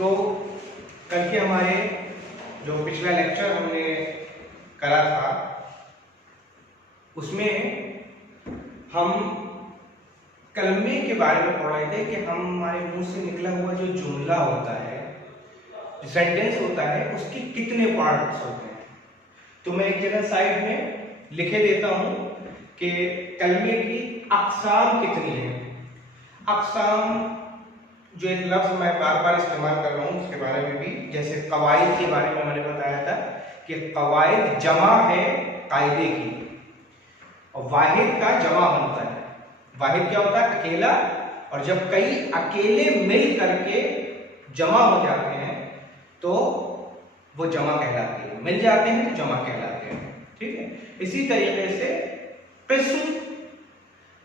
तो कल के हमारे जो पिछला लेक्चर हमने करा था उसमें हम कलमे के बारे में पढ़ रहे थे कि हमारे मुंह से निकला हुआ जो जुमला होता है, जो सेंटेंस होता है, उसके कितने पार्ट्स होते हैं। तो मैं एक जगह साइड में लिखे देता हूं कि कलमे की अक़साम कितनी है। अक़साम जो एक लफ्ज़ मैं बार बार इस्तेमाल कर रहा हूँ उसके बारे में भी, जैसे कवायद के बारे में मैंने बताया था कि कवायद जमा है कायदे की और वाहिद का जमा बनता है। वाहिद क्या होता है? अकेला। और जब कई अकेले मिल करके जमा हो जाते हैं तो वो जमा कहलाती है। मिल जाते हैं तो जमा कहलाते हैं। ठीक है। इसी तरीके से किस्म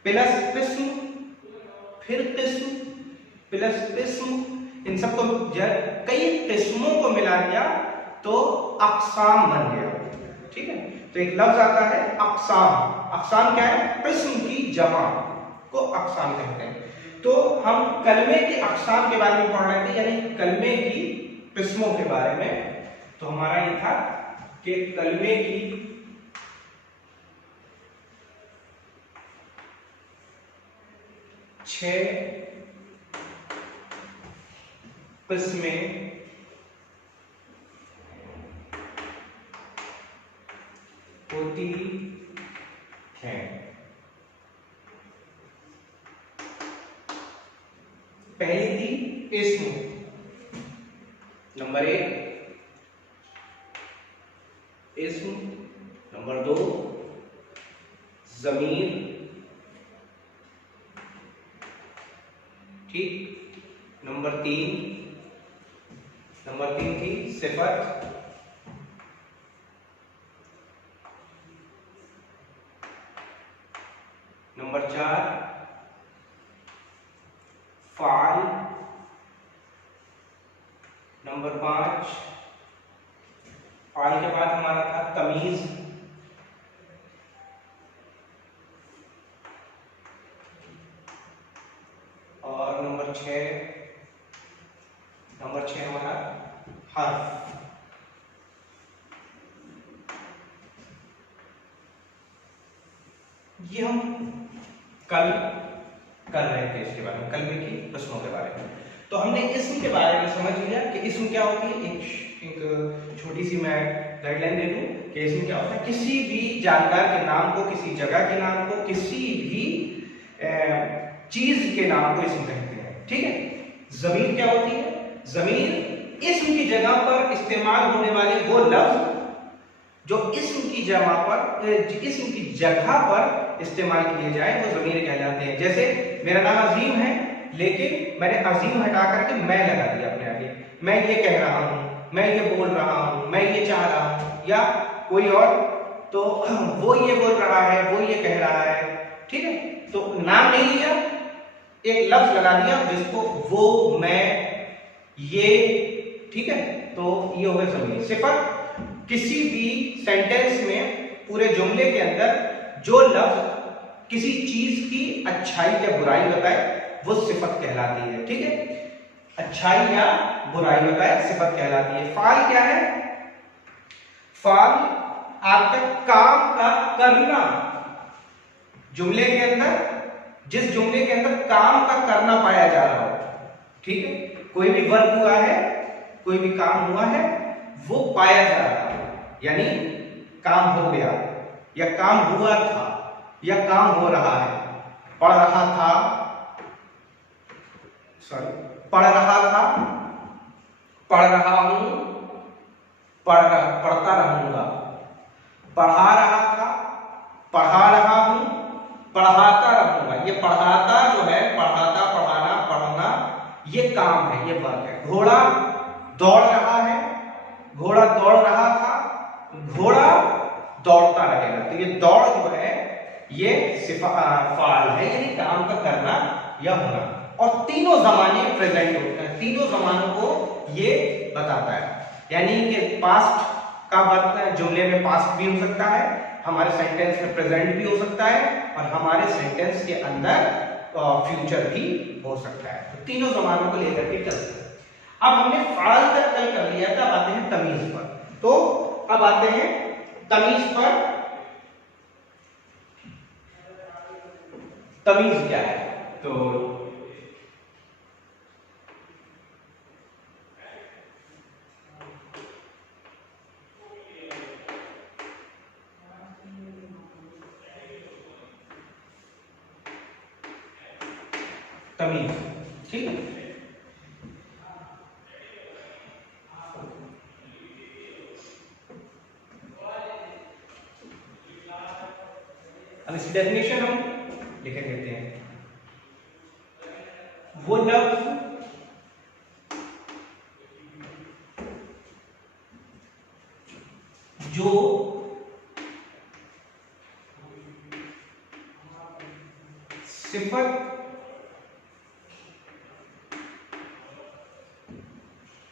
प्लस किस्म फिर किस्म प्लस किस्म, इन सबको कई किस्मों को मिला दिया तो अक़साम बन गया। ठीक है। तो एक लफ्ज आता है अक़साम। अक़साम क्या है? किस्म की जमा को अक़साम कहते हैं। तो हम कलमे के अक़साम के बारे में पढ़ रहे थे, यानी कलमे की किस्मों के बारे में। तो हमारा ये था कि कलमे की छह किस्में होती हैं। पहली थी इस्म, नंबर 1 इस्म, नंबर 2 ज़मीर, ठीक, नंबर 3 थी सिफत, नंबर 4 फ़ाल, नंबर 5 फ़ाल के बाद हमारा था तमीज़, और नंबर 6 हमारा हर्फ। ये हम कल कर रहे थे इसके बारे में, कलमे की किस्मों के बारे में। तो हमने इस्म के बारे में समझ लिया कि इस्म क्या होती है। एक छोटी सी मैं गाइडलाइन दे दूं कि इस्म क्या होता है। किसी भी जानकार के नाम को, किसी जगह के नाम को, किसी भी चीज के नाम को इस्म कहते हैं। ठीक है। ज़मीर क्या होती है? ज़मीर इस्म की जगह पर इस्तेमाल होने वाले वो लफ्ज जो इस्म की जगह पर इस्तेमाल किए जाए वो ज़मीर कहलाते हैं। जैसे मेरा नाम अजीम है, लेकिन मैंने अजीम हटा करके मैं लगा दिया अपने आगे। मैं ये कह रहा हूँ, मैं ये बोल रहा हूँ, मैं ये चाह रहा हूँ, या कोई और तो वो ये बोल रहा है, वो ये कह रहा है। ठीक है। तो नाम नहीं लिया, एक लफ्ज लगा दिया जिसको वो, मैं, ये। ठीक है। तो ये हो गया ज़मीर। सिफत किसी भी सेंटेंस में, पूरे जुमले के अंदर जो लफ्ज किसी चीज की अच्छाई या बुराई बताए वो सिफत कहलाती है। ठीक है। अच्छाई या बुराई बताए सिफत कहलाती है। फाल क्या है? फाल आपका काम का करना। जुमले के अंदर, जिस जुमले के अंदर काम का करना पाया जा रहा हो। ठीक है। कोई भी वर्क हुआ है, कोई भी काम हुआ है, वो पाया जा रहा है, यानी काम हो गया, या काम हुआ था, या काम हो रहा है। पढ़ रहा था, पढ़ रहा था, पढ़ रहा हूं, पढ़ता रहूंगा। पढ़ा रहा था, पढ़ा रहा हूं, पढ़ाता रहूंगा। ये पढ़ाता जो है, पढ़ाता, पढ़ाना, पढ़ना, ये काम है, ये वर्क है। घोड़ा दौड़ रहा है, घोड़ा दौड़ रहा था, घोड़ा दौड़ता रहेगा। तो ये दौड़ जो है ये फाल है, यानी काम का करना या होना। और तीनों जमाने प्रेजेंट होते हैं, तीनों जमानों को ये बताता है। यानी कि पास्ट का वर्क जुमले में पास्ट भी हो सकता है, हमारे सेंटेंस में प्रेजेंट भी हो सकता है, और हमारे सेंटेंस के अंदर फ्यूचर भी हो सकता है। तो तीनों जमानों को लेकर के चलते हैं। अब हमने फाल तक कल कर लिया था, अब आते हैं तमीज पर। तो अब आते हैं तमीज पर। तमीज क्या है? तो तमीज, ठीक है। अब इसकी डेफिनेशन हम लिख देते हैं। वो लफ्ज जो सिफत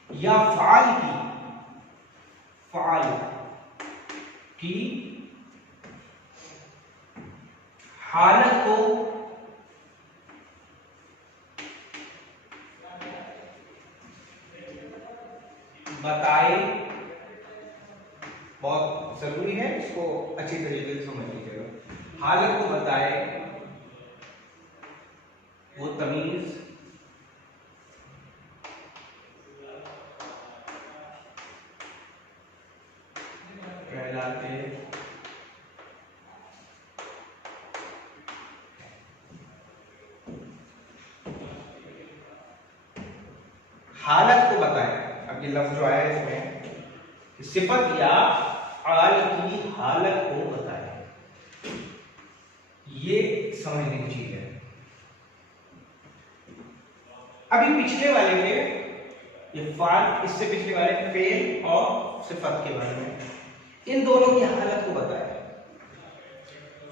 या फाल की हालत को बताए, बहुत जरूरी है, इसको अच्छी तरीके से समझ लीजिएगा। हालत को बताए वो तमीज कहलाते हालत को बताए। अब ये लफ्ज जो आया है इसमें सिफत या आल की हालत को बताए, ये समझने की चीज है। अभी पिछले वाले में ये फाल, इससे पिछले वाले फेल और सिफत के बारे में, इन दोनों की हालत को बताया।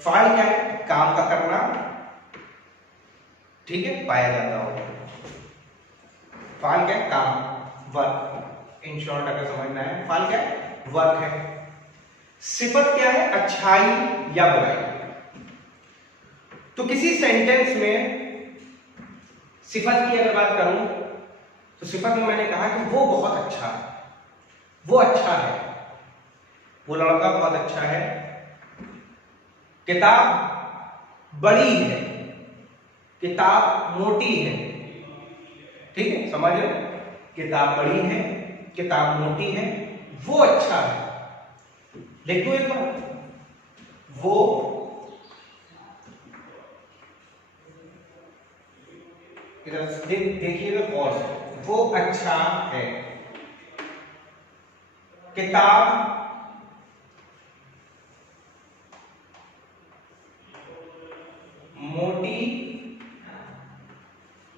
फाल क्या है? काम का करना, ठीक है, पाया जाता हो। फाल क्या है? काम, वर्क। इन शॉर्ट अगर समझना है, फाल क्या है? वर्क है। सिफत क्या है? अच्छाई या बुराई। तो किसी सेंटेंस में सिफत की अगर बात करूं तो सिफत में मैंने कहा कि वो बहुत अच्छा है, वो अच्छा है, वो लड़का बहुत अच्छा है, किताब बड़ी है, किताब मोटी है, ठीक है, समझ रहे? किताब बड़ी है, किताब मोटी है, वो अच्छा है। लिख दो एक बार, वो इधर देखिएगा गौर से, वो अच्छा है। किताब मोटी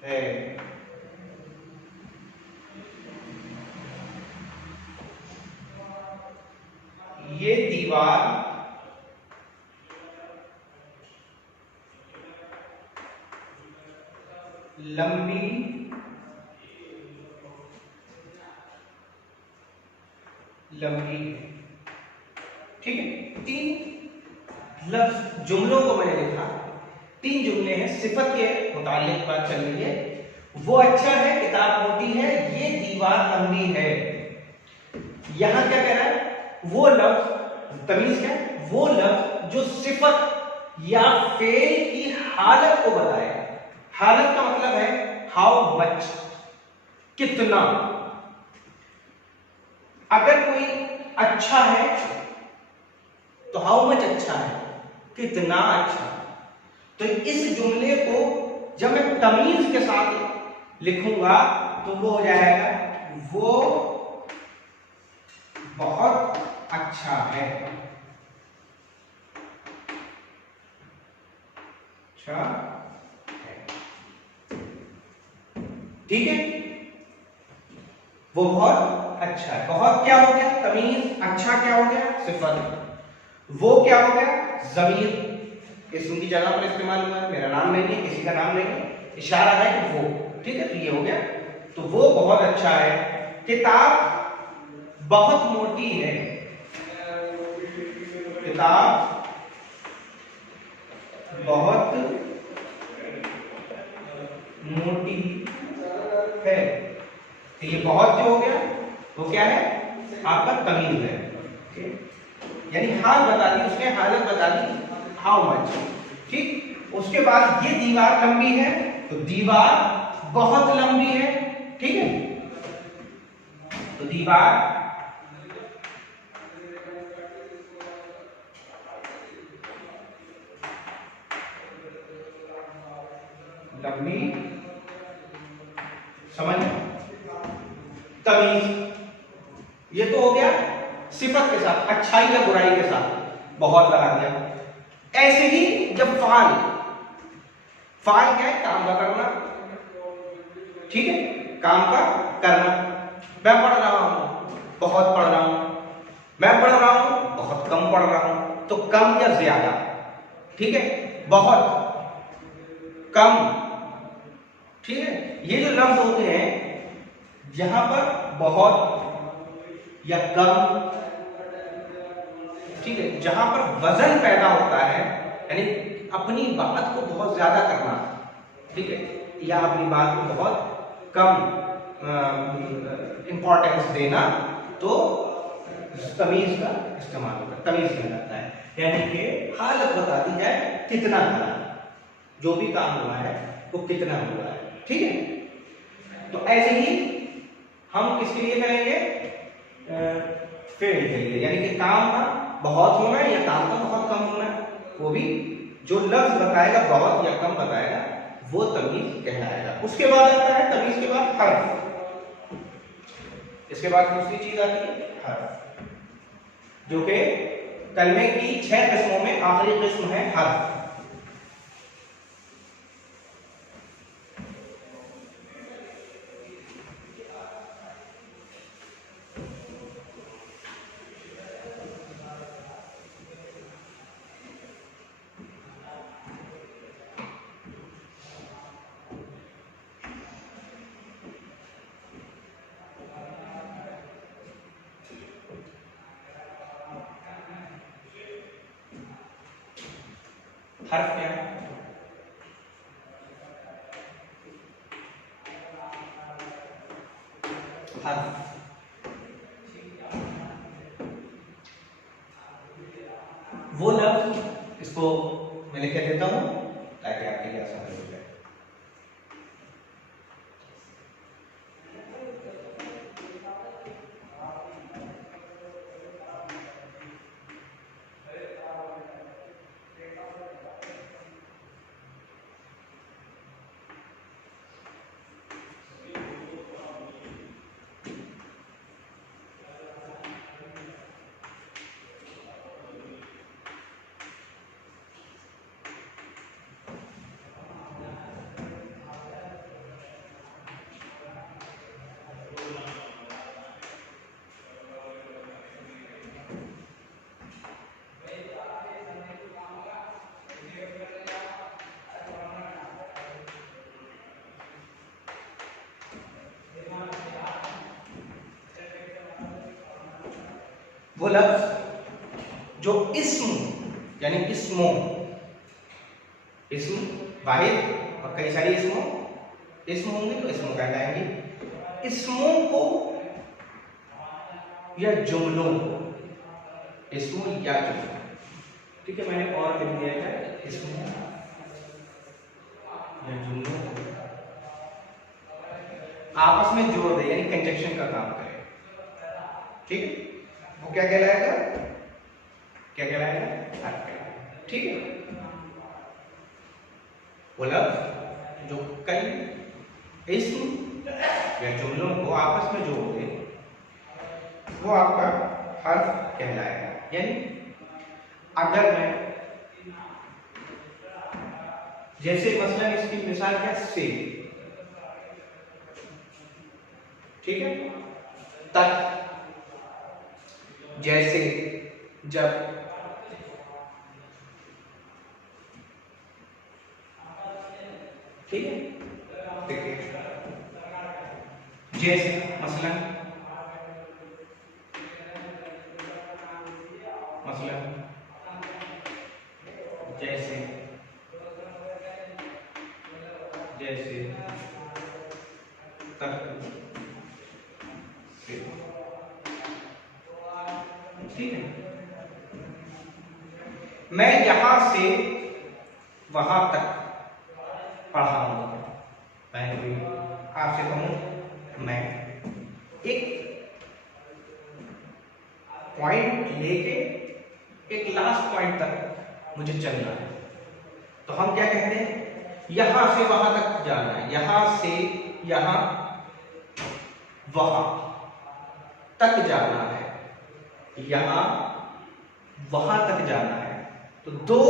है। ये दीवार लंबी लंबी है, ठीक है। तीन लफ्ज जुमलों को मैंने लिखा, तीन जुमले हैं, सिफत के मुतालिक बात चल रही है। वो अच्छा है, किताब मोटी है, ये दीवार लंबी है। यहां क्या कह रहा है? वो लफ्ज, तमीज क्या है? वो लफ्ज जो सिफत या फेल की हालत को बताए। हालत का मतलब है हाउ मच, कितना। अगर कोई अच्छा है तो हाउ मच अच्छा है, कितना अच्छा। तो इस जुमले को जब मैं तमीज के साथ लिखूंगा तो वो हो जाएगा वो बहुत अच्छा है। अच्छा है, ठीक है, वो बहुत अच्छा है। बहुत क्या हो गया? तमीज। अच्छा क्या हो गया? सिफत। वो क्या हो गया? ज़मीर, इसम की जगह पर इस्तेमाल हुआ है, मेरा नाम नहीं है, किसी का नाम नहीं है, इशारा है कि वो, ठीक है, तो ये हो गया। तो वो बहुत अच्छा है। किताब बहुत मोटी है, किताब बहुत मोटी है, तो ये बहुत जो हो गया वो क्या है, आपका तमीज है। यानी हाल बता दी उसने, हालत बता दी, हाउ मच। ठीक, उसके बाद ये दीवार लंबी है, तो दीवार बहुत लंबी है। ठीक है, तो दीवार लंबी, समझ। तमीज, ये तो हो गया सिफत के साथ, अच्छाई या बुराई के साथ, बहुत लगा दिया। ऐसे ही जब फाल, फाल क्या है, काम का करना। ठीक है, काम का करना। मैं पढ़ रहा हूं, बहुत पढ़ रहा हूं। मैं पढ़ रहा हूं, बहुत कम पढ़ रहा हूं। तो कम या ज्यादा, ठीक है, बहुत, कम। ठीक है, ये जो लफ्ज होते हैं यहां पर बहुत या कम, ठीक है, जहां पर वजन पैदा होता है, यानी अपनी बात को बहुत ज्यादा करना, ठीक है, या अपनी बात को बहुत कम इंपॉर्टेंस देना, तो तमीज का इस्तेमाल होता है, तमीज कहलाता है। यानी कि हालत बता दी जाए, कितना करा, जो भी काम हुआ है वो कितना हुआ है। ठीक है, तो ऐसे ही हम किसके लिए करेंगे, फेल के लिए, यानी कि काम का बहुत होना है या काम का बहुत कम होना है, वो भी जो लफ्ज बताएगा बहुत या कम बताएगा वो तमीज कहलाएगा। उसके बाद आता है तमीज के बाद हर्फ। इसके बाद दूसरी चीज आती है हर्फ, जो कि कलमे की 6 किस्मों में आखिरी किस्म है हर्फ। हर्फ क्या है, हर्फ वो लफ्ज, इसको मैं लिख के देता हूं ताकि आपके लिए आसान हो जाए। वो लफ्ज जो इस्म, यानी इस्मों, इस्म वाहिद और कई सारी इस्म होंगे तो इस्मों कहलाएंगे। इस्मों को या जुमलों को, इस्म या जुमलों, ठीक है, मैंने और लिख दिया है इस्मों या जुमलों को आपस में जोड़ दे, यानी कंजक्शन का काम करे। ठीक है, वो क्या कहलाएगा, क्या कहलाएगा, हर्फ कहलाएगा। ठीक है, वो लफ्ज जो कई इस्म या जुमलों को आपस में जोड़ दे वो आपका हर्फ कहलाएगा। यानी अगर मैं, जैसे मसलन इसकी मिसाल क्या, से, ठीक है, तक, जैसे, जब, ठीक है, देखिए जैसे मसलन, जैसे, जैसे, तक, ठीक है। मैं यहां से वहां तक पढ़ाऊंगा। मैं भी आपसे कहूं, मैं एक पॉइंट लेके एक लास्ट पॉइंट तक मुझे चलना है, तो हम क्या कहते हैं, यहां से वहां तक जाना है, यहां से यहां वहां तक जाना है, यहां वहां तक जाना है। तो दो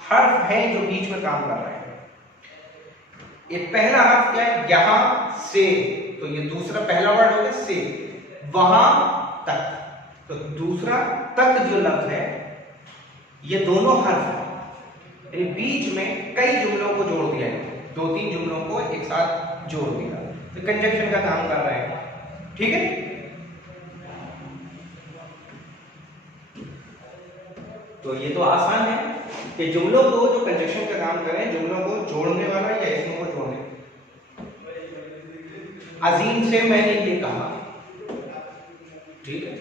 हर्फ हैं जो बीच में काम कर रहे हैं। ये पहला हर्फ क्या है, यहां से, तो ये दूसरा पहला वर्ड हो गया से, वहां तक, तो दूसरा तक जो लफ्ज है ये दोनों हर्फ है, यानी बीच में कई जुमलों को जोड़ दिया है, 2-3 जुमलों को एक साथ जोड़ दिया, तो कंजक्शन का काम कर रहे हैं। ठीक है, तो ये तो आसान है कि जुमलों को जो कंजक्शन का काम करें, जुमलों को जोड़ने वाला या इसमें को जोड़ने। अजीम से मैंने ये कहा, ठीक है,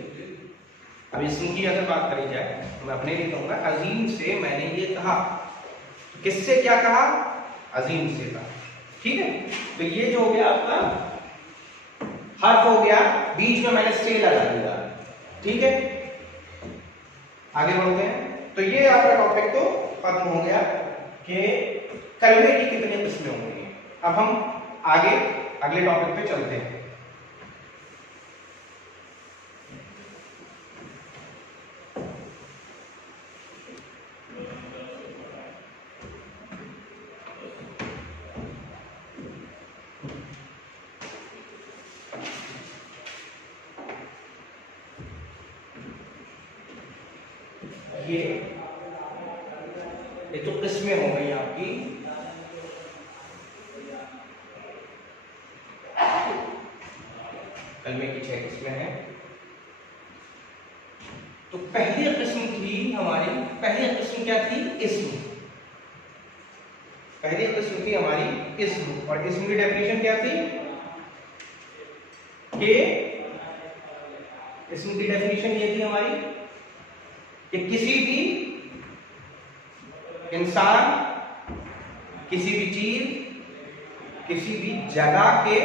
अब इसम की अगर बात करी जाए तो मैं अपने लिए कहूंगा, अजीम से मैंने ये कहा। तो किससे क्या कहा, अजीम से कहा। ठीक है, तो ये जो हो गया आपका हर्फ हो गया, बीच में मैंने से लगा दिया। ठीक है, आगे बढ़ते हैं। तो ये आपका टॉपिक तो खत्म हो गया कि कलमे की कितनी किस्में होंगी। अब हम आगे अगले टॉपिक पे चलते हैं। ये तो किस्में हो गई आपकी। कलमे की 6 किस्में हैं। तो पहली किस्म थी हमारी, पहली किस्म क्या थी, इस्म। पहली किस्म थी हमारी इस्म, और इस्म की डेफिनेशन क्या थी कि इस्म की डेफिनेशन ये थी हमारी कि किसी भी इंसान, किसी भी चीज, किसी भी जगह के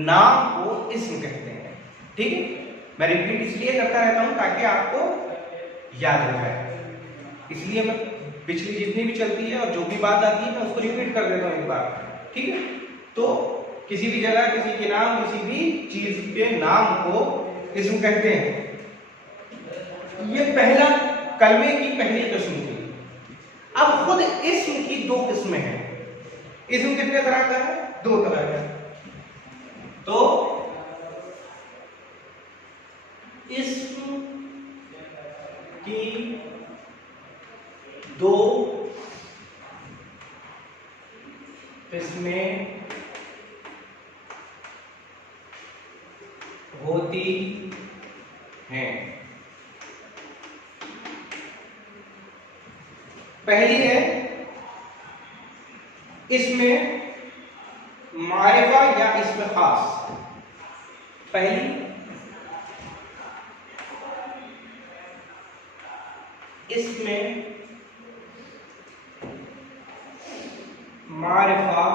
नाम को इस्म कहते हैं। ठीक है, मैं रिपीट इसलिए करता रहता हूं ताकि आपको याद हो जाए, इसलिए मैं पिछली जितनी भी चलती है और जो भी बात आती है मैं उसको रिपीट कर देता हूं एक बार। ठीक है, तो किसी भी जगह, किसी के नाम, किसी भी चीज के नाम को इस्म कहते हैं। ये पहला कलमे की पहली किस्म थी। अब खुद इस्म की 2 किस्में हैं। इस्म कितने तरह का है, 2 तरह का। तो इस्म की 2 किस्में होती हैं। पहली है इसमें मारिफा या इसमें खास। पहली इसमें मारिफा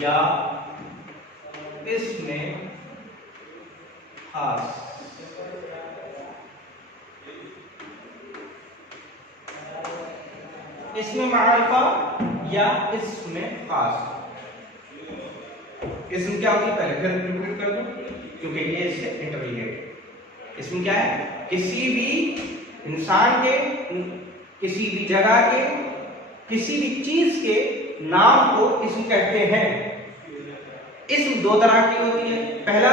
या इसमें खास। इसमें मारिफा या इसमें खास। इसमें क्या होती है, पहले फिर रिपीट कर दो क्योंकि ये इससे इंटरलिंक्ड। इसमें क्या है, किसी भी इंसान के, किसी भी जगह के, किसी भी चीज के नाम को इसम कहते हैं। इसम 2 तरह की होती है। पहला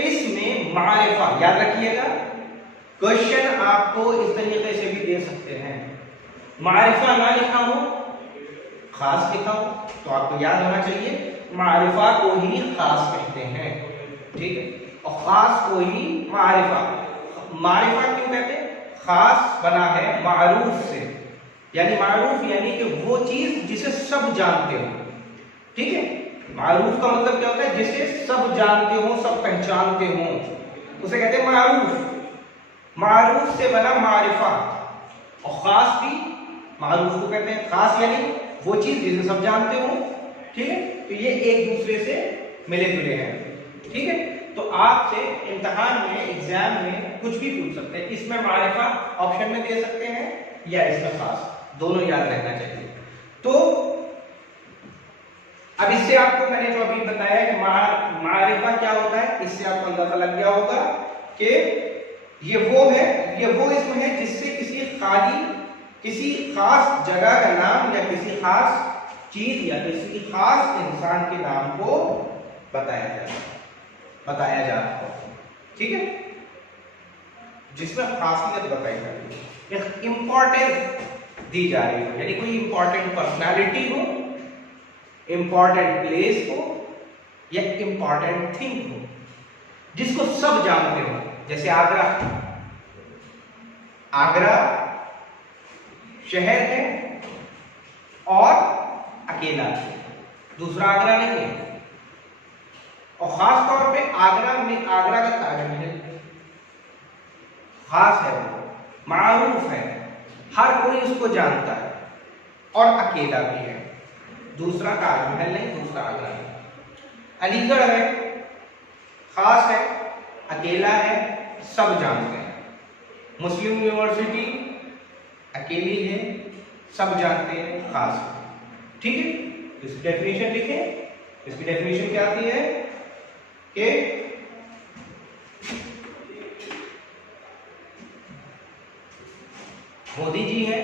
इसमें मारिफा, याद रखिएगा, क्वेश्चन आपको इस तरीके से भी दे सकते हैं। मारिफा ना लिखा हो, खास लिखा हो, तो आपको याद होना चाहिए मारिफा को ही खास कहते हैं। ठीक है, और खास को ही मारिफा। मारिफा क्यों कहते हैं, खास बना है मारूफ से, यानी मारूफ यानी कि वो चीज जिसे सब जानते हो। ठीक है, मारूफ का मतलब क्या होता है, जिसे सब जानते हो, सब पहचानते हो। उसे कहते हैं मारूफ। मारूफ से बना मारिफा। और खास भी मारूफ को कहते हैं, खास यानी वो चीज जिसे सब जानते हो, ठीक है। तो ये एक दूसरे से मिले जुले हैं, ठीक है। तो आपसे इम्तिहान में, एग्जाम में कुछ भी पूछ सकते हैं, इसमें मारिफा ऑप्शन में दे सकते हैं या इसमें खास, दोनों याद रहना चाहिए। तो अब इससे आपको मैंने जो अभी बताया कि मारिफा क्या होता है, इससे आपको अंदाजा लग गया होगा कि ये वो है, ये वो इसम है जिससे किसी खास जगह का नाम या किसी खास चीज या किसी खास इंसान के नाम को बताया जाता है, ठीक है। जिसमें खासियत बताई जाती है, एक इंपॉर्टेंस दी जा रही है, यानी कोई इंपॉर्टेंट पर्सनालिटी हो, इंपॉर्टेंट प्लेस हो या इंपॉर्टेंट थिंग हो जिसको सब जानते हो। जैसे आगरा शहर है और अकेला है, दूसरा आगरा नहीं है। और खास तौर पे आगरा का ताजमहल खास है, मारूफ है, हर कोई उसको जानता है और अकेला भी है। दूसरा ताजमहल नहीं, दूसरा आगरा है। अलीगढ़ है, खास है, अकेला है, सब जानते हैं। मुस्लिम यूनिवर्सिटी अकेली है, सब जानते हैं, खास है, ठीक है। इसकी डेफिनेशन लिखें। इसकी डेफिनेशन क्या आती है कि मोदी जी हैं,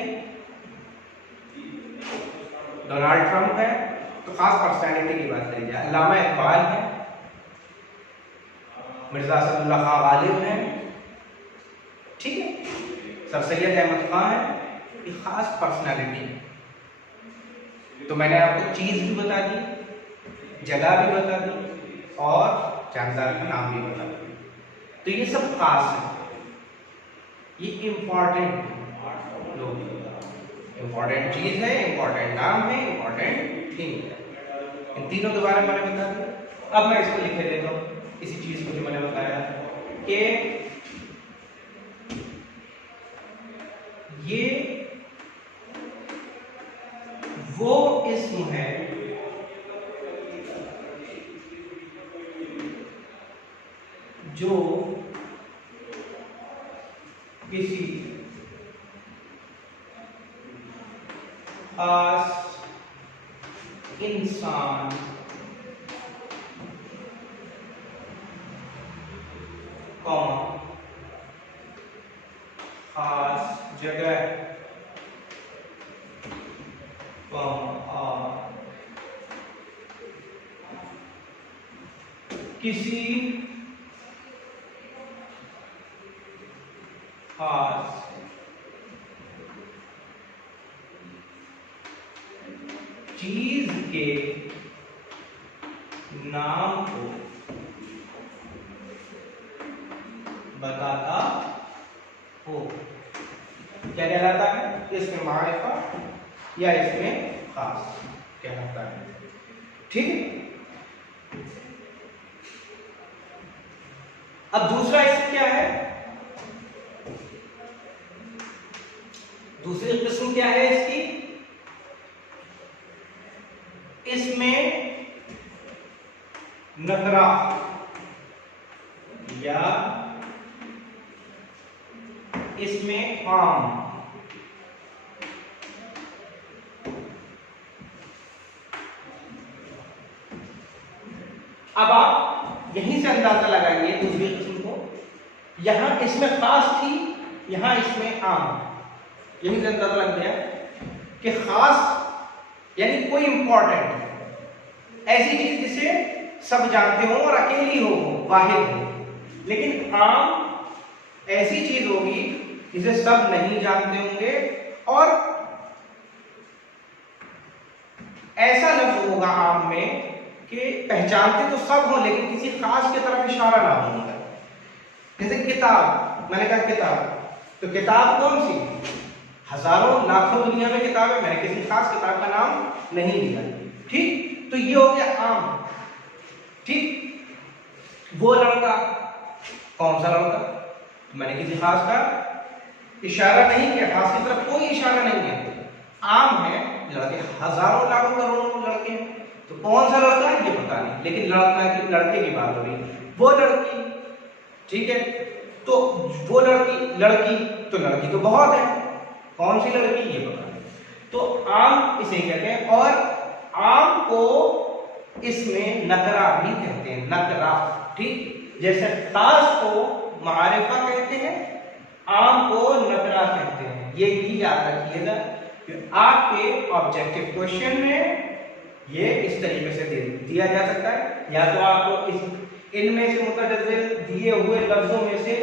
डोनाल्ड ट्रंप है, तो खास पर्सनैलिटी की बात करी जाए, अल्लामा इकबाल है, मिर्जा असदुल्लाह खां गालिब हैं, ठीक है, सर सैयद अहमद खान है, ये खास पर्सनैलिटी है। तो मैंने आपको चीज भी बता दी, जगह भी बता दी और जानदार का नाम भी बता दिया। तो ये सब खास है, ये इंपॉर्टेंट लोग, इंपॉर्टेंट चीज है, इंपॉर्टेंट नाम है, इंपॉर्टेंट थिंग है। इन तीनों के बारे में मैंने बता दिया। अब मैं इसको लिख देता हूं, इसी चीज को जो मैंने बताया कि ये वो इस्म है जो किसी खास इंसान खास जगह किसी खास चीज के नाम को बताता हो, क्या कहलाता है? इसमें मारिफा या इसमें खास कहलाता है, ठीक है। अब दूसरा इसम क्या है? दूसरी किस्म क्या है इसकी? इसमें नकरा या इसमें आम। अब आप यहीं से अंदाजा लगाइए दूसरी किस्म को, यहां इसमें खास थी, यहां इसमें आम, यहीं से अंदाजा लग गया कि खास यानी कोई इंपॉर्टेंट ऐसी चीज जिसे सब जानते हो और अकेली हो, वाहिद हो। लेकिन आम ऐसी चीज होगी जिसे सब नहीं जानते होंगे और ऐसा लफ्ज होगा आम में कि पहचानते तो सब हो लेकिन किसी खास की तरफ इशारा ना हो। जैसे किताब, मैंने कहा किताब, तो किताब कौन सी? हजारों लाखों दुनिया में किताबें, मैंने किसी खास किताब का नाम नहीं लिया, ठीक। तो ये हो गया आम, ठीक। वो लड़का कौन कौन सा लड़का? तो मैंने किसी खास का इशारा नहीं किया, खास की तरफ कोई इशारा नहीं है, आम है, लड़के हजारों लाखों करोड़ों लड़के हैं, तो कौन सा लड़का है ये पता नहीं, लेकिन लड़के की बात हो रही, वो लड़की, ठीक है, तो वो लड़की तो लड़की तो बहुत है, कौन सी लड़की ये पता नहीं, तो आम इसे कहते हैं। और आम को इसमें नकरा भी कहते हैं, नकरा, ठीक, जैसे ताश को मारिफा कहते हैं, आम को नकरा कहते हैं। ये भी याद रखिएगा कि आपके ऑब्जेक्टिव क्वेश्चन में ये इस तरीके से दिया जा सकता है, या तो आपको इनमें से मुतअद्दिल दिए हुए लफ्जों में से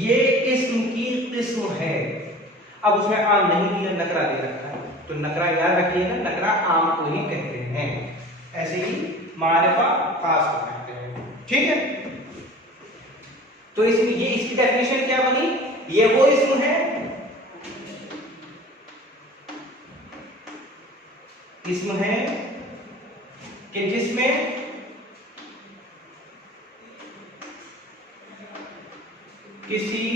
ये इस्म की किस्म है, अब उसमें आम नहीं दिया, नकरा दे रखा है, तो नकरा याद रखिएगा, नकरा आम को ही कहते हैं, ऐसे ही मारिफा खास को कहते हैं, ठीक है। तो इसमें ये इसकी डेफिनेशन क्या बनी, ये वो इस्म है, इस्म है कि जिसमें किसी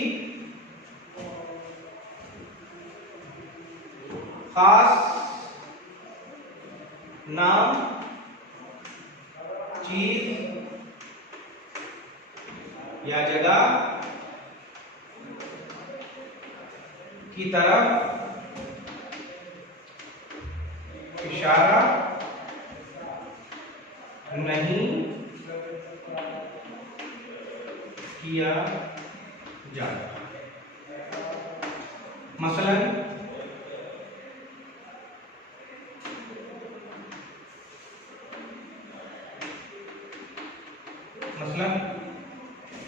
खास नाम, चीज या जगह की तरफ इशारा नहीं किया जाता। मसलन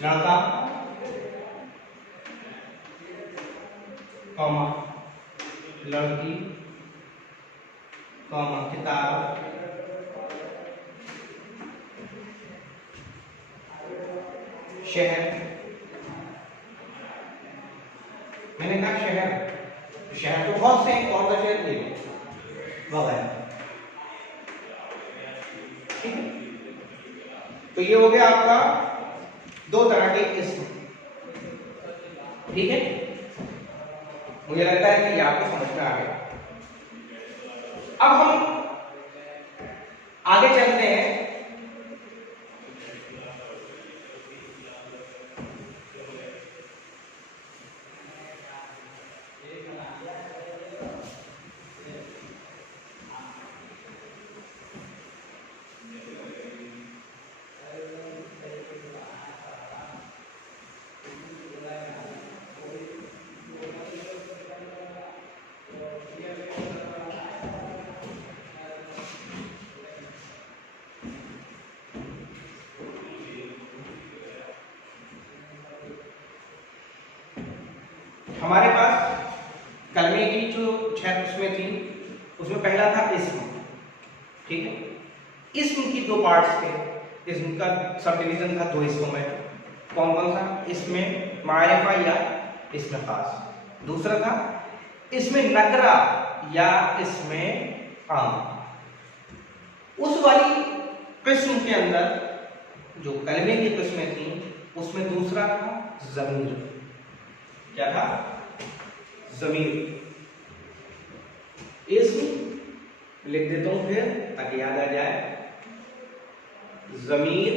लड़का, कॉमा लड़की, कॉमा किताब, शहर, मैंने कहा शहर, शहर तो बहुत से हैं, कौन सा शहर ये वगैरह, ठीक है। तो ये हो गया आपका दो तरह के इस्म, ठीक है, मुझे लगता है कि ये आपको समझ में आ गया। अब हम आगे चलते हैं, हमारे पास कलमे की जो 6 किस्में थी, उसमें पहला था इस्म, ठीक है, इस्म की दो पार्ट्स थे, इस्म का सब डिवीजन था दो हिस्सों में, कौन कौन सा, इसमें मारिफा या इसमें खास, दूसरा था इसमें नकरा या इसमें आम। उस वाली किस्म के अंदर जो कलमे की किस्में थी, उसमें दूसरा था ज़मीर, क्या था, ज़मीर, इस्म लिख देता हूं फिर ताकि याद आ जाए, ज़मीर,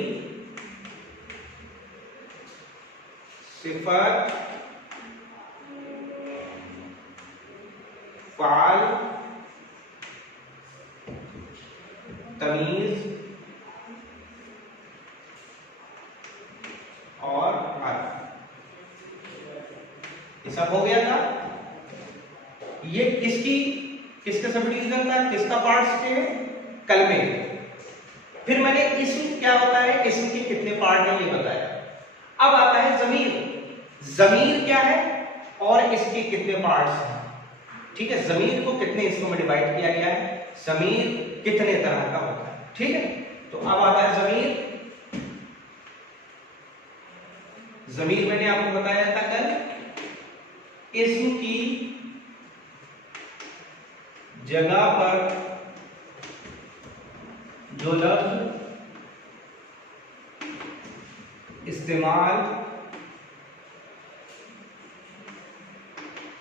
सिफत, फ़ाल, तमीज और हर्फ, ये सब हो गया था। ये किसके सब डिवीजन था, किसका पार्ट्स थे, कलमे। फिर मैंने इसम क्या होता है, इसम के कितने पार्ट हैं ये बताया। अब आता है ज़मीर, ज़मीर क्या है और इसके कितने पार्ट्स हैं, ठीक है, ज़मीर को कितने हिस्सों में डिवाइड किया गया है, ज़मीर कितने तरह का होता है, ठीक है। तो अब आता है ज़मीर, ज़मीर मैंने आपको बताया था कल, इस्म की जगह पर जो लफ्ज इस्तेमाल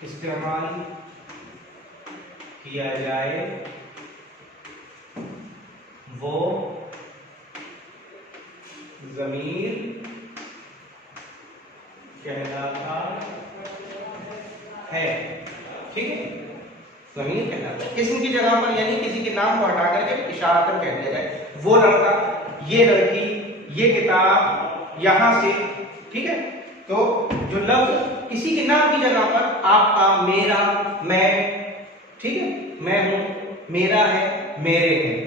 इस्तेमाल किया जाए वो ज़मीर कहलाता है। ठीक है, ज़मीर कहलाता है। किसी की जगह पर यानी किसी के नाम को हटा करके इशारा कर कह दिया जाए वो लड़का, ये लड़की, ये किताब, यहां से। ठीक है, तो जो लफ्ज किसी के नाम की जगह पर आपका, मेरा, मैं, ठीक है, मैं हूं, मेरा है, मेरे हैं,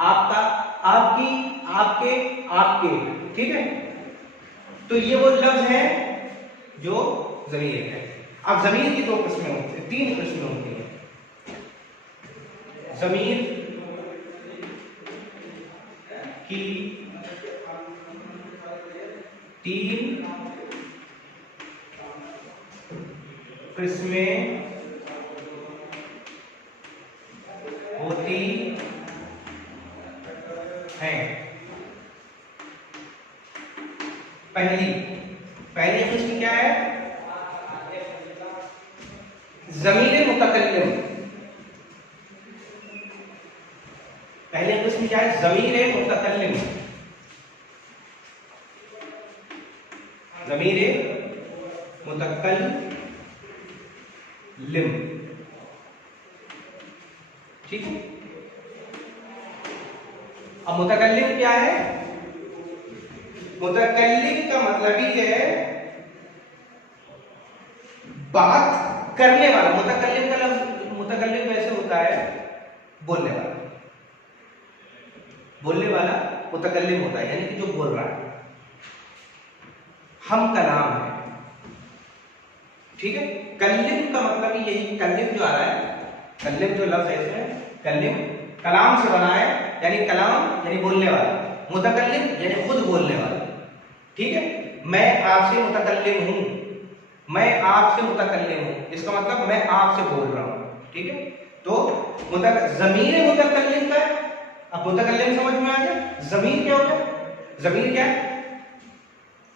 आपका, आपकी, आपके, आपके। ठीक है, तो ये वो लफ्ज है जो ज़मीर है। अब ज़मीर की दो किस्में होती हैं, तीन किस्में होती हैं। ज़मीर की तीन किस्में होती हैं। पहली किस्म क्या है? ज़मीर मुतकल्लिम। पहली किस्म क्या है? ज़मीर मुतकल्लिम। ज़मीर मुतकल्लिम। ठीक है, अब मुतकल्लिम क्या है? मुतकल्लिम का मतलब ही है बात करने वाला। मुतकल्लिम का लफ्ज, मुतकल्लिम कैसे होता है? बोलने वाला। बोलने वाला मुतकल्लिम होता है, यानी कि जो बोल रहा है। हम कलाम है। ठीक है, कल्लिम का मतलब ही यही, कल्लिम जो आ रहा है, कल्लिम जो लफ्ज है इसमें, कल्लिम कलाम से बना है, यानी कलाम यानी बोलने वाला, मुतकल्लिम यानी खुद बोलने वाला। ठीक है, मैं आपसे मुतकल्लिम हूं, मैं आपसे मुतकल्लिम हूं, इसका मतलब मैं आपसे बोल रहा हूं। ठीक है, तो ज़मीर मुतकल्लिम का, अब मुतकल्लिम समझ में आ गया। ज़मीर क्या होता है? ज़मीर क्या है?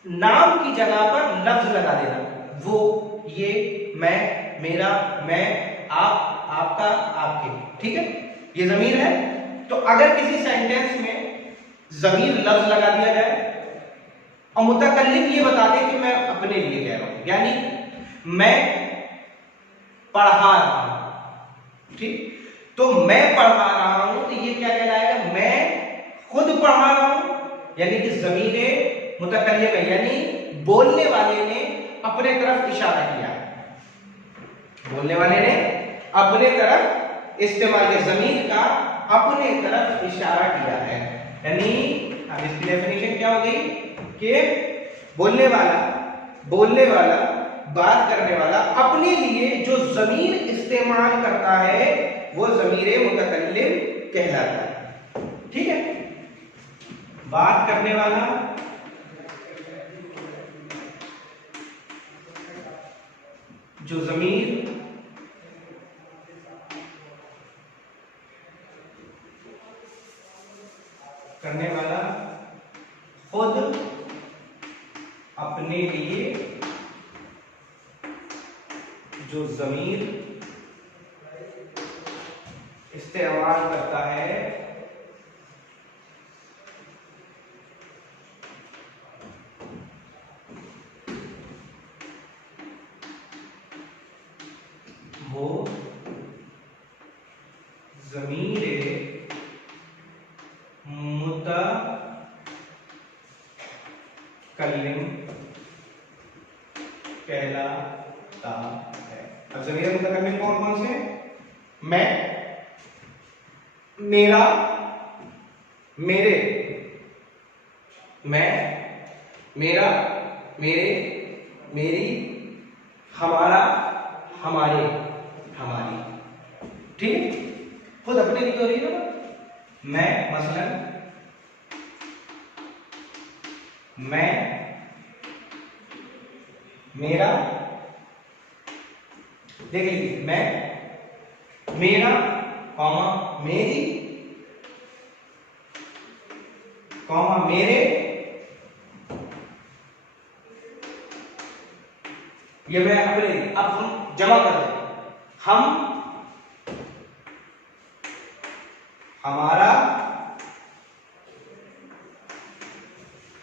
नाम की जगह पर लफ्ज लगा देना। वो, ये, मैं, मेरा, मैं, आप, आपका, आपके। ठीक है, ये ज़मीर है। तो अगर किसी सेंटेंस में ज़मीर लफ्ज लगा दिया जाए और मुतकल्लिम ये बता दे कि मैं अपने लिए कह रहा हूं, यानी मैं पढ़ा रहा हूं। ठीक, तो मैं पढ़ा रहा हूं, तो ये क्या कहलाएगा? मैं खुद पढ़ा रहा हूं, यानी कि ज़मीर मुतकल्लिम है, यानी बोलने वाले ने अपने तरफ इशारा किया। बोलने वाले ने अपने तरफ इस्तेमाल किया, ज़मीर का अपने तरफ इशारा किया है। यानी अब इसकी डेफिनेशन क्या हो गई कि बोलने वाला, बात करने वाला अपने लिए जो ज़मीर इस्तेमाल करता है वो ज़मीर मुतकल्लिम कहलाता है। ठीक है, बात करने वाला जो ज़मीर करने वाला खुद अपने लिए जो ज़मीर इस्तेमाल करता है वो ज़मीर मुतकल्लिम कहलाता है। अब ज़मीर मुतकल्लिम कौन कौन से? मैं, मेरा, मेरे, मैं, मेरा, मेरे, मेरी, हमारा, हमारे, हमारी। ठीक है, खुद अपने लिए तो रही है ना। मैं मसलन, मैं, मेरा, देख लीजिए, मैं, मेरा, कॉमा, मेरी, कॉमा, मेरे, ये मैं अपने। अब हम जमा कर दें, हम, हमारा,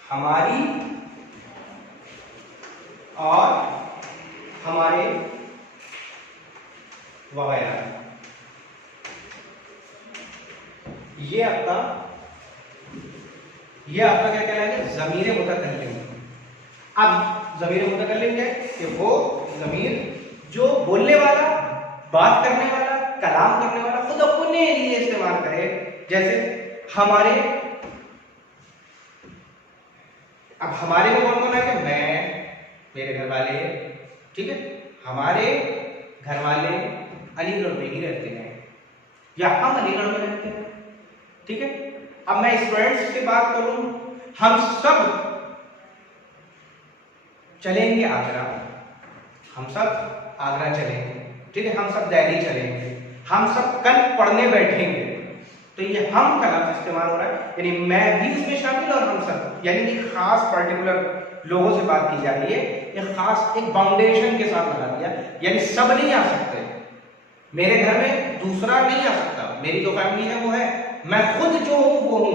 हमारी और हमारे वगैरह। ये आपका क्या कहलाएगा? ज़मीर मुतकल्लिम। अब ज़मीर मुतकल्लिम क्या है? कि वो ज़मीर जो बोलने वाला, बात करने वाला, कलाम करने वाला खुद अपने लिए इस्तेमाल करे। जैसे हमारे, अब हमारे में कौन कौन है? कि मैं, मेरे घर वाले, ठीक है, हमारे घर वाले अलीगढ़ में ही रहते हैं या हम अलीगढ़ में रहते हैं, ठीक है। अब मैं स्टूडेंट्स से बात करूं, हम सब चलेंगे आगरा, हम सब आगरा चलेंगे, ठीक है, हम सब दिल्ली चलेंगे, हम सब कल पढ़ने बैठेंगे। तो ये हम का लफ्ज इस्तेमाल हो रहा है, यानी मैं भी उसमें शामिल और हम सब, यानी कि खास पर्टिकुलर लोगों से बात की जा रही है, एक खास एक बाउंडेशन के साथ लगा दिया, यानी सब नहीं आ सकते। मेरे घर में दूसरा नहीं आ सकता, मेरी जो फैमिली है वो है, मैं खुद जो हूं वो हूं,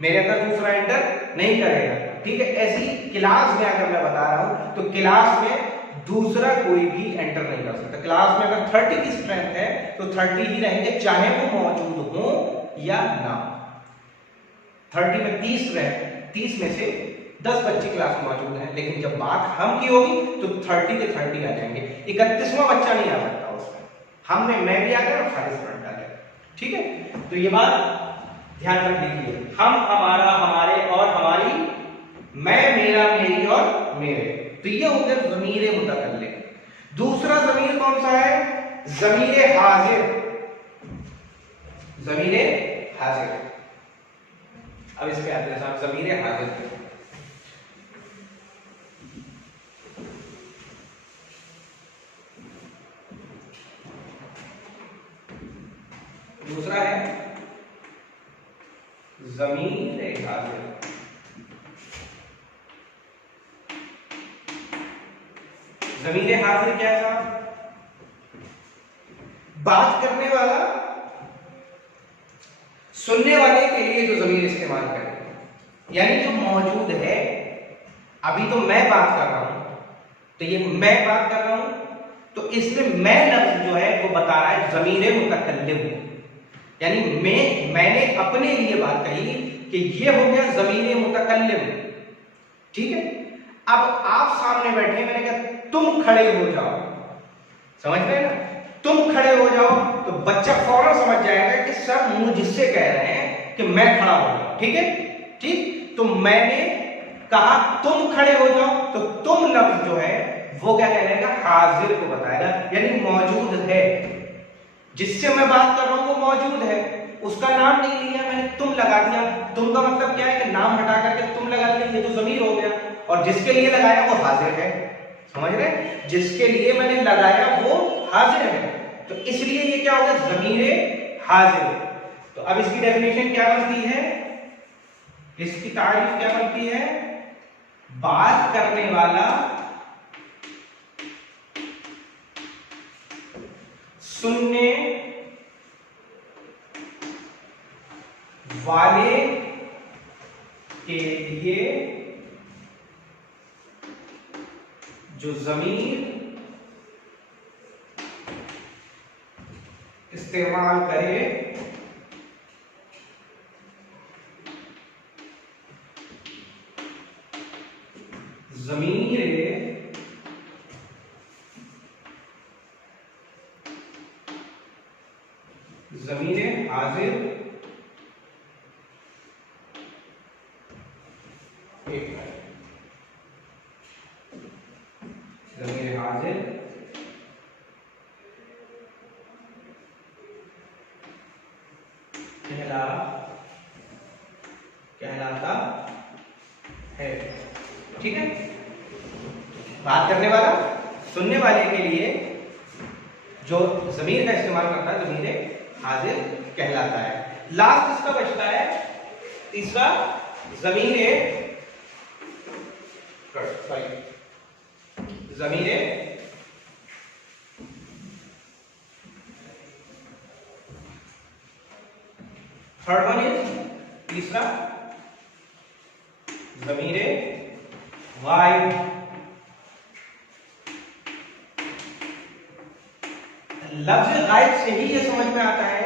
मेरे अंदर दूसरा एंटर नहीं करेगा, ठीक है। ऐसी क्लास में अगर मैं बता रहा हूं तो क्लास में दूसरा कोई भी एंटर नहीं कर सकता। क्लास में अगर 30 की स्ट्रेंथ है तो 30 ही रहेंगे, चाहे वो मौजूद हो या ना। 30 में 30 रहे, 30 में से 10 बच्चे क्लास में मौजूद हैं, लेकिन जब बात हम की होगी तो 30 के 30 आ जाएंगे, 31वां बच्चा नहीं आ सकता उसमें। हम में मैं भी आ गया और सारे स्टूडेंट आ गए, ठीक है। तो ये बात ध्यान रख लीजिए, हम, हमारा, हमारे और हमारी, मैं, मेरा, मेरी और मेरे। तो ये हो गया ज़मीर मुतकल्लिम। दूसरा ज़मीर कौन सा है? ज़मीर हाजिर। ज़मीर हाजिर, अब इस पे आते हैं साहब, ज़मीर हाजिर पे। दूसरा है ज़मीर हाजिर। ज़मीर हाजिर क्या था? बात करने वाला सुनने वाले के लिए जो ज़मीर इस्तेमाल करें, यानी जो मौजूद है, अभी तो मैं बात कर रहा हूं, तो ये मैं बात कर रहा हूं, तो इसमें मैं लफ्ज जो है वो बता रहा है ज़मीर मुतकल्लिम, यानी मैंने अपने लिए बात कही कि ये हो गया ज़मीर मुतकल्लिम, ठीक है। अब आप सामने बैठे, मैंने कहा तुम खड़े हो जाओ, समझ रहे हैं ना, तुम खड़े हो जाओ, तो बच्चा फौरन समझ जाएगा कि सर मुझसे कह रहे हैं कि मैं खड़ा हो जाऊं, ठीक है, ठीक। तो मैंने कहा तुम खड़े हो जाओ, तो तुम लफ्ज जो है वो क्या कहलाएगा? हाजिर को बताएगा, यानी मौजूद है, जिससे मैं बात कर रहा हूं वो मौजूद है, उसका नाम नहीं लिया मैंने, तुम लगा दिया। तुम का मतलब क्या है? कि नाम हटा करके तुम लगा दिया, ये तो ज़मीर हो गया, और जिसके लिए लगाया वो हाजिर है, समझ रहे? जिसके लिए मैंने लगाया वो हाजिर है, तो इसलिए ये क्या होगा? ज़मीर हाजिर। तो अब इसकी डेफिनेशन क्या बनती है? इसकी तारीफ क्या बनती है? बात करने वाला सुनने वाले के लिए जो ज़मीर इस्तेमाल करे, ज़मीर हाजिर, ज़मीर हाजिर कहलाता है, ठीक है। बात करने वाला सुनने वाले के लिए जो ज़मीर का इस्तेमाल करता है, ज़मीर हाजिर कहलाता है। लास्ट इसका बचता है तीसरा, ज़मीर थर्ड वन इज, तीसरा, ज़मीरे गायब। लफ्ज गायब से ही ये समझ में आता है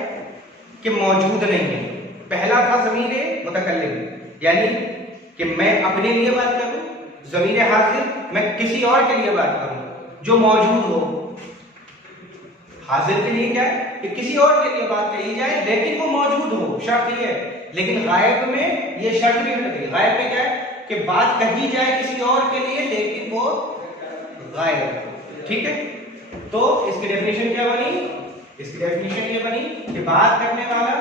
कि मौजूद नहीं है। पहला था ज़मीरे मुतकल्लिम, यानी कि मैं अपने लिए बात करूं, ज़मीरे हाजिर मैं किसी और के लिए बात करूं जो मौजूद हो। हाजिर के लिए क्या है कि किसी और के लिए बात कही जाए लेकिन वो मौजूद हो, शर्त ये है। लेकिन गायब में ये शर्त भी हट गई। गायब में क्या है कि बात कही जाए किसी और के लिए लेकिन वो गायब। ठीक है, तो इसकी डेफिनेशन क्या बनी? इसकी डेफिनेशन ये बनी कि बात करने वाला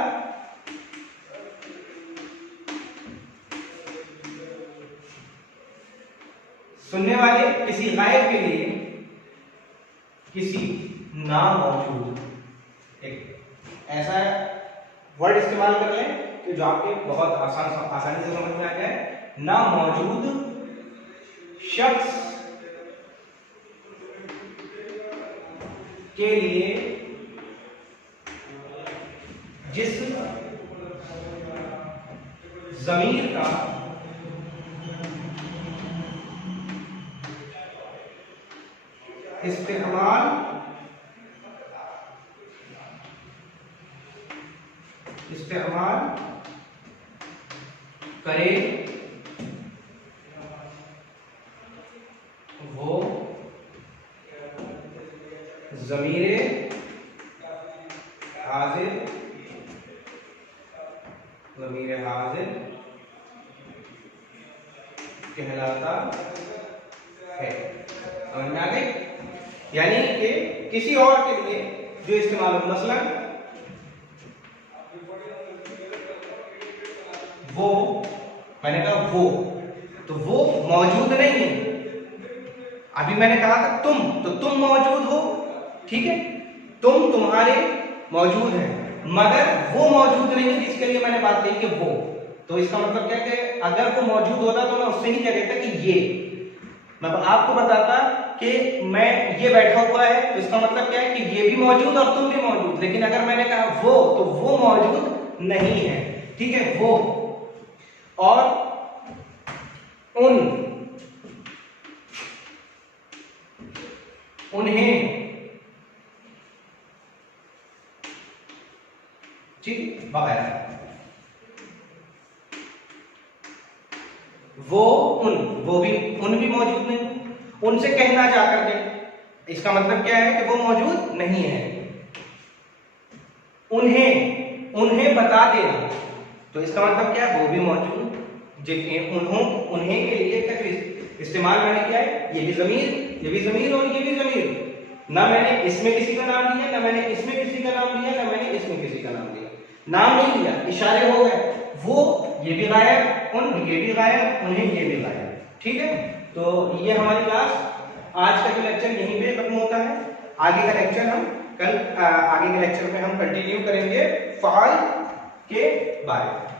सुनने वाले किसी गायब के लिए किसी नामौजूद, एक ऐसा वर्ड इस्तेमाल कर लें कि जो आपके बहुत आसानी से समझ में आ जाए। नामौजूद शख्स के लिए जिस ज़मीर का इस्तेमाल करे वो ज़मीरे हाजिर कहलाता है। समझ में आ गई? यानी कि किसी और के लिए जो इस्तेमाल हो, मसलन वो, मैंने कहा वो, तो वो मौजूद नहीं है। अभी मैंने कहा था तुम, तो तुम मौजूद हो, ठीक है, तुम तुम्हारे मौजूद है, मगर वो मौजूद नहीं है जिसके लिए मैंने बात की कि वो। तो इसका मतलब क्या है कि अगर वो मौजूद होता तो मैं उससे ही क्या कहता कि ये। मैं आपको बताता कि मैं ये बैठा हुआ है, तो इसका मतलब क्या है कि ये भी मौजूद और तुम भी मौजूद। लेकिन अगर मैंने कहा वो, तो वो मौजूद नहीं है। ठीक है, वो और उन्हें, ठीक, वगैरह। वो भी मौजूद नहीं, उनसे कहना जाकर के, इसका मतलब क्या है कि वो मौजूद नहीं है। उन्हें बता देना, तो इसका मतलब क्या है वो भी मौजूद। उन्हें के लिए क्या इस्तेमाल मैंने किया है, ये भी ज़मीर और ये भी ज़मीर। ना मैंने इसमें किसी का नाम लिया, ना मैंने इसमें किसी का नाम लिया, ना मैंने इसमें किसी का नाम लिया। नाम नहीं लिया, इशारे हो गए। वो ये भी गायब, ये भी गायब, उन्हें ये भी गायब। ठीक है, तो ये हमारी क्लास, आज का जो लेक्चर यहीं पे खत्म होता है। आगे का लेक्चर हम कल, आगे के लेक्चर में हम कंटिन्यू करेंगे फ़ाल के बारे में।